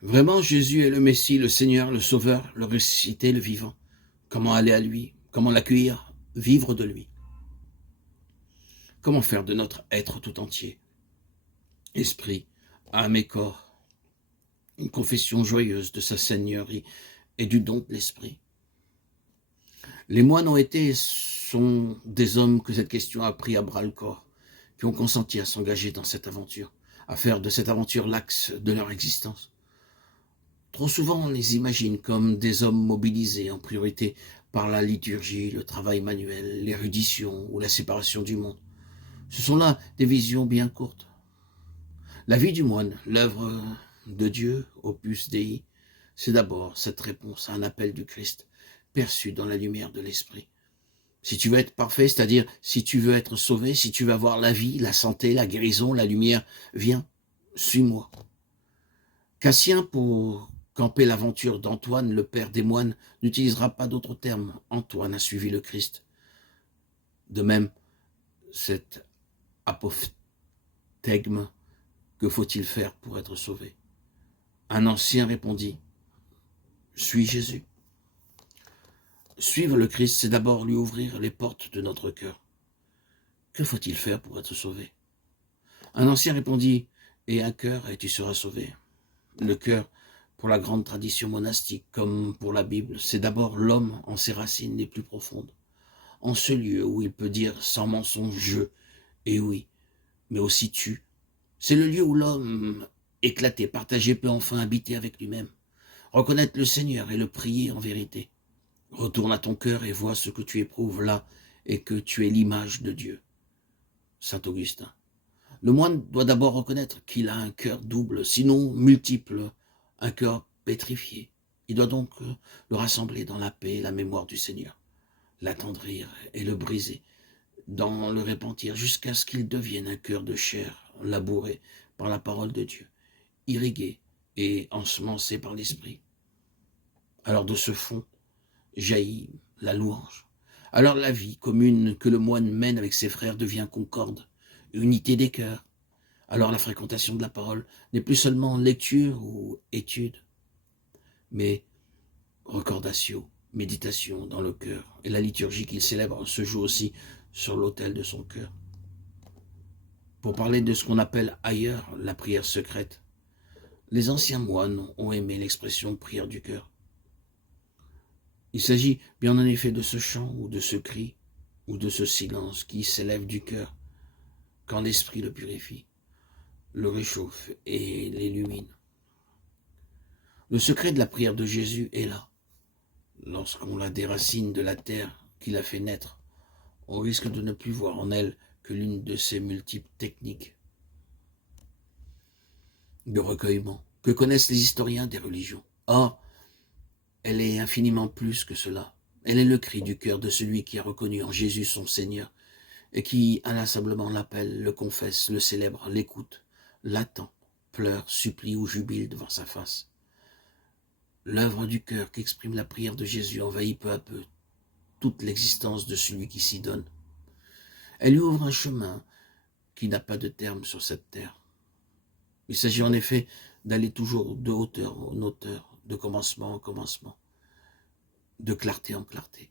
Vraiment, Jésus est le Messie, le Seigneur, le Sauveur, le ressuscité, le vivant. Comment aller à lui? Comment l'accueillir? Vivre de lui. Comment faire de notre être tout entier, esprit, âme et corps, une confession joyeuse de sa Seigneurie et du don de l'Esprit? Les moines sont des hommes que cette question a pris à bras-le-corps, qui ont consenti à s'engager dans cette aventure, à faire de cette aventure l'axe de leur existence. Trop souvent, on les imagine comme des hommes mobilisés en priorité par la liturgie, le travail manuel, l'érudition ou la séparation du monde. Ce sont là des visions bien courtes. La vie du moine, l'œuvre de Dieu, opus Dei, c'est d'abord cette réponse à un appel du Christ, perçu dans la lumière de l'Esprit. Si tu veux être parfait, c'est-à-dire si tu veux être sauvé, si tu veux avoir la vie, la santé, la guérison, la lumière, viens, suis-moi. Cassien, pour camper l'aventure d'Antoine, le père des moines, n'utilisera pas d'autre terme. Antoine a suivi le Christ. De même, cet apophthegme, que faut-il faire pour être sauvé? Un ancien répondit, suis Jésus. Suivre le Christ, c'est d'abord lui ouvrir les portes de notre cœur. Que faut-il faire pour être sauvé? Un ancien répondit, aie un cœur et tu seras sauvé. Le cœur, pour la grande tradition monastique, comme pour la Bible, c'est d'abord l'homme en ses racines les plus profondes, en ce lieu où il peut dire sans mensonge je et oui, mais aussi tu. C'est le lieu où l'homme éclaté, partagé, peut enfin habiter avec lui-même, reconnaître le Seigneur et le prier en vérité. Retourne à ton cœur et vois ce que tu éprouves là et que tu es l'image de Dieu. Saint Augustin. Le moine doit d'abord reconnaître qu'il a un cœur double, sinon multiple, un cœur pétrifié. Il doit donc le rassembler dans la paix et la mémoire du Seigneur, l'attendrir et le briser, dans le repentir, jusqu'à ce qu'il devienne un cœur de chair, labouré par la parole de Dieu, irrigué et ensemencé par l'Esprit. Alors de ce fond jaillit la louange. Alors la vie commune que le moine mène avec ses frères devient concorde, unité des cœurs. Alors la fréquentation de la parole n'est plus seulement lecture ou étude, mais recordatio, méditation dans le cœur. Et la liturgie qu'il célèbre se joue aussi sur l'autel de son cœur. Pour parler de ce qu'on appelle ailleurs la prière secrète, les anciens moines ont aimé l'expression prière du cœur. Il s'agit bien en effet de ce chant ou de ce cri ou de ce silence qui s'élève du cœur quand l'esprit le purifie, le réchauffe et l'illumine. Le secret de la prière de Jésus est là. Lorsqu'on la déracine de la terre qui l'a fait naître, on risque de ne plus voir en elle que l'une de ces multiples techniques de recueillement que connaissent les historiens des religions. Or, elle est infiniment plus que cela. Elle est le cri du cœur de celui qui a reconnu en Jésus son Seigneur et qui inlassablement l'appelle, le confesse, le célèbre, l'écoute, l'attend, pleure, supplie ou jubile devant sa face. L'œuvre du cœur qu'exprime la prière de Jésus envahit peu à peu toute l'existence de celui qui s'y donne. Elle lui ouvre un chemin qui n'a pas de terme sur cette terre. Il s'agit en effet d'aller toujours de hauteur en hauteur, de commencement en commencement, de clarté en clarté.